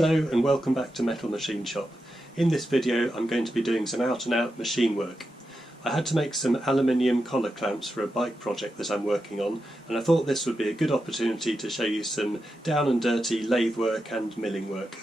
Hello and welcome back to Metal Machine Shop. In this video I'm going to be doing some out and out machine work. I had to make some aluminium collar clamps for a bike project that I'm working on, and I thought this would be a good opportunity to show you some down and dirty lathe work and milling work.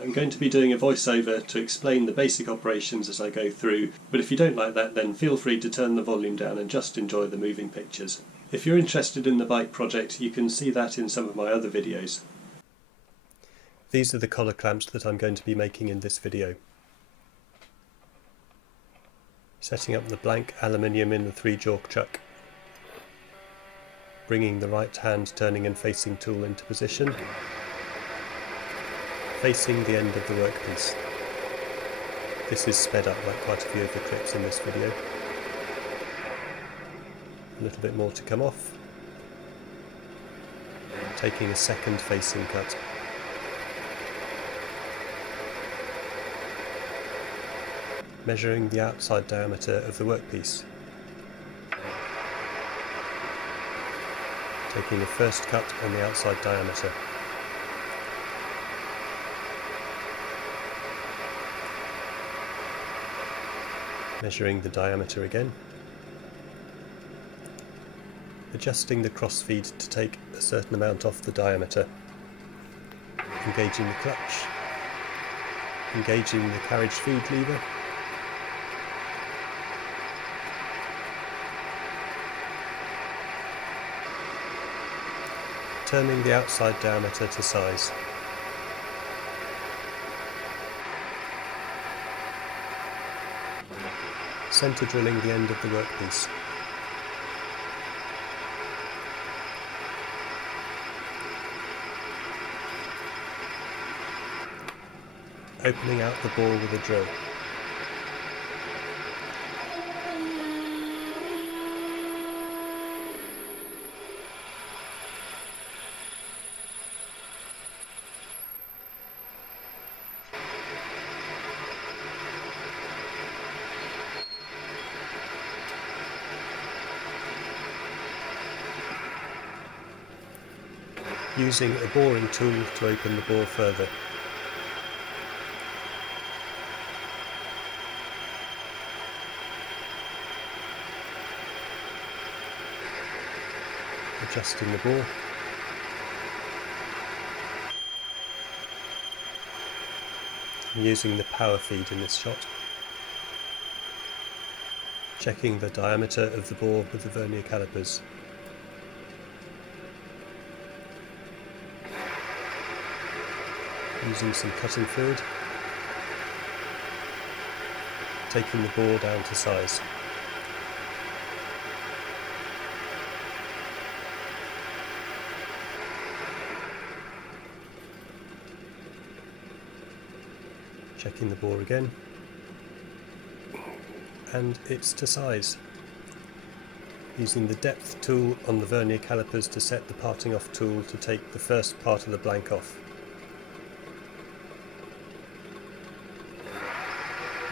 I'm going to be doing a voiceover to explain the basic operations as I go through, but if you don't like that then feel free to turn the volume down and just enjoy the moving pictures. If you're interested in the bike project you can see that in some of my other videos. These are the collar clamps that I'm going to be making in this video. Setting up the blank aluminium in the 3-jaw chuck. Bringing the right hand turning and facing tool into position. Facing the end of the workpiece. This is sped up like quite a few of the clips in this video. A little bit more to come off. Taking a second facing cut. Measuring the outside diameter of the workpiece. Taking the first cut on the outside diameter. Measuring the diameter again. Adjusting the crossfeed to take a certain amount off the diameter. Engaging the clutch. Engaging the carriage feed lever. Turning the outside diameter to size. Centre drilling the end of the workpiece. Opening out the bore with a drill. Using a boring tool to open the bore further. Adjusting the bore. I'm using the power feed in this shot. Checking the diameter of the bore with the vernier calipers. Using some cutting fluid, taking the bore down to size. Checking the bore again, and it's to size. Using the depth tool on the vernier calipers to set the parting off tool to take the first part of the blank off.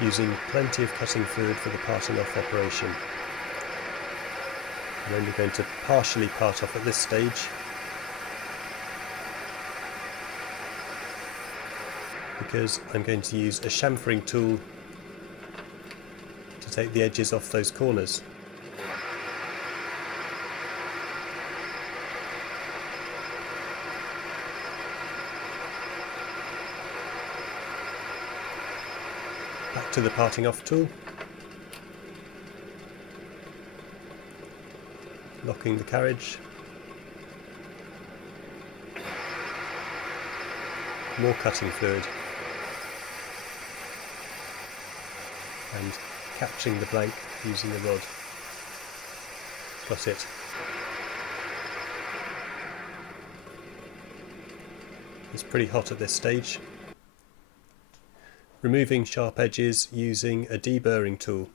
Using plenty of cutting fluid for the parting off operation. I'm only going to partially part off at this stage, because I'm going to use a chamfering tool to take the edges off those corners. Back to the parting off tool, locking the carriage, more cutting fluid, and catching the blank using a rod. Got it. It's pretty hot at this stage. Removing sharp edges using a deburring tool.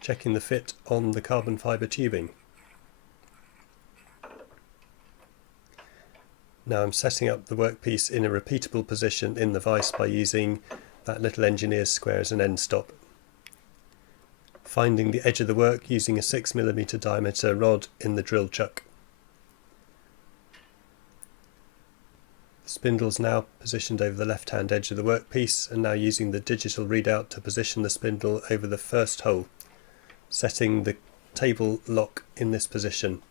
Checking the fit on the carbon fibre tubing. Now I'm setting up the workpiece in a repeatable position in the vise by using that little engineer's square as an end stop. finding the edge of the work using a 6mm diameter rod in the drill chuck. The spindle's now positioned over the left hand edge of the workpiece, and now using the digital readout to position the spindle over the first hole, setting the table lock in this position.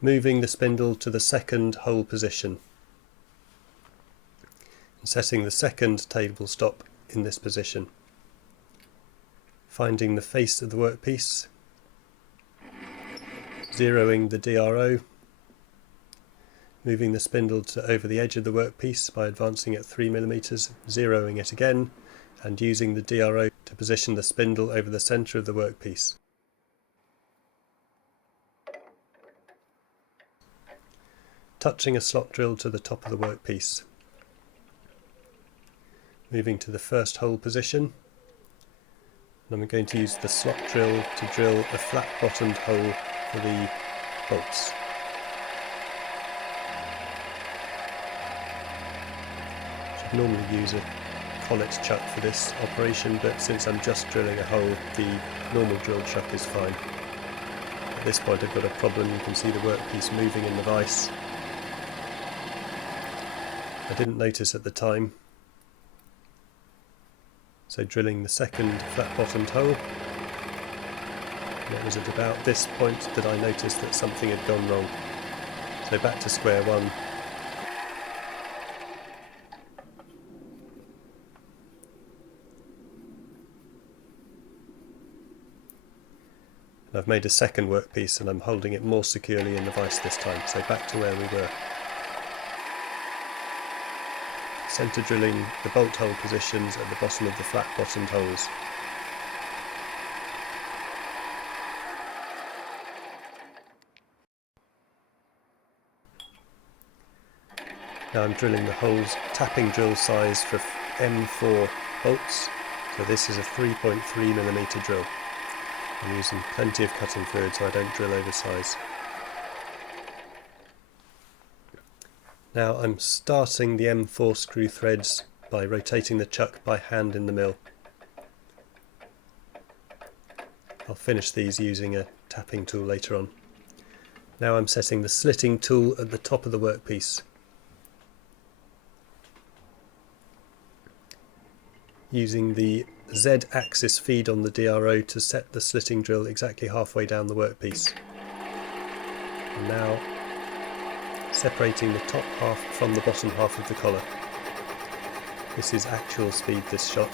Moving the spindle to the second hole position, and setting the second table stop in this position. Finding the face of the workpiece, zeroing the DRO, moving the spindle to over the edge of the workpiece by advancing it 3mm, zeroing it again, and using the DRO to position the spindle over the centre of the workpiece. Touching a slot drill to the top of the workpiece. Moving to the first hole position, and I'm going to use the slot drill to drill a flat bottomed hole for the bolts. Should normally use a collet chuck for this operation, but since I'm just drilling a hole, the normal drill chuck is fine. At this point I've got a problem. You can see the workpiece moving in the vise. I didn't notice at the time, so drilling the second flat bottomed hole. And it was at about this point that I noticed that something had gone wrong. So back to square one. And I've made a second workpiece and I'm holding it more securely in the vise this time, so back to where we were. Centre drilling the bolt hole positions at the bottom of the flat bottomed holes. Now I'm drilling the holes, tapping drill size for M4 bolts, so this is a 3.3mm drill. I'm using plenty of cutting fluid so I don't drill oversize. Now I'm starting the M4 screw threads by rotating the chuck by hand in the mill. I'll finish these using a tapping tool later on. Now I'm setting the slitting tool at the top of the workpiece. Using the Z-axis feed on the DRO to set the slitting drill exactly halfway down the workpiece. And now separating the top half from the bottom half of the collar. This is actual speed, this shot.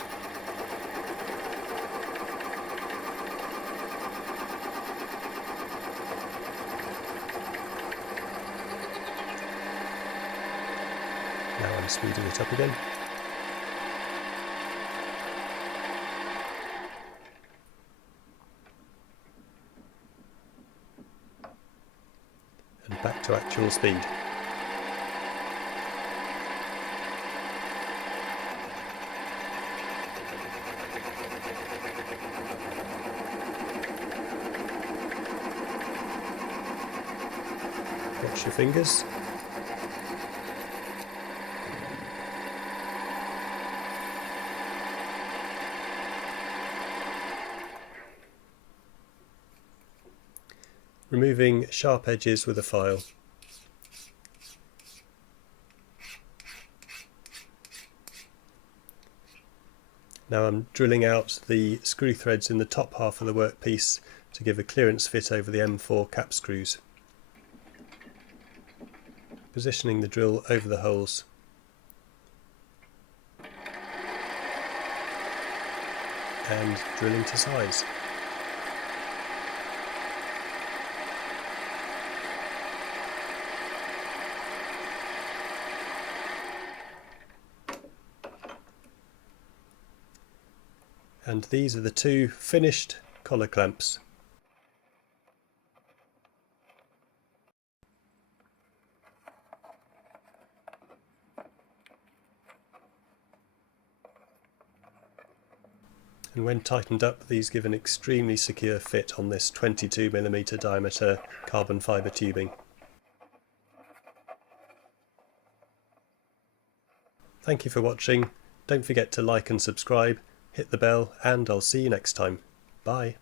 Now I'm speeding it up again. And back to actual speed. Watch your fingers. Removing sharp edges with a file. Now I'm drilling out the screw threads in the top half of the workpiece to give a clearance fit over the M4 cap screws. Positioning the drill over the holes. And drilling to size. And these are the two finished collar clamps. And when tightened up, these give an extremely secure fit on this 22mm diameter carbon fibre tubing. Thank you for watching. Don't forget to like and subscribe, hit the bell, and I'll see you next time. Bye.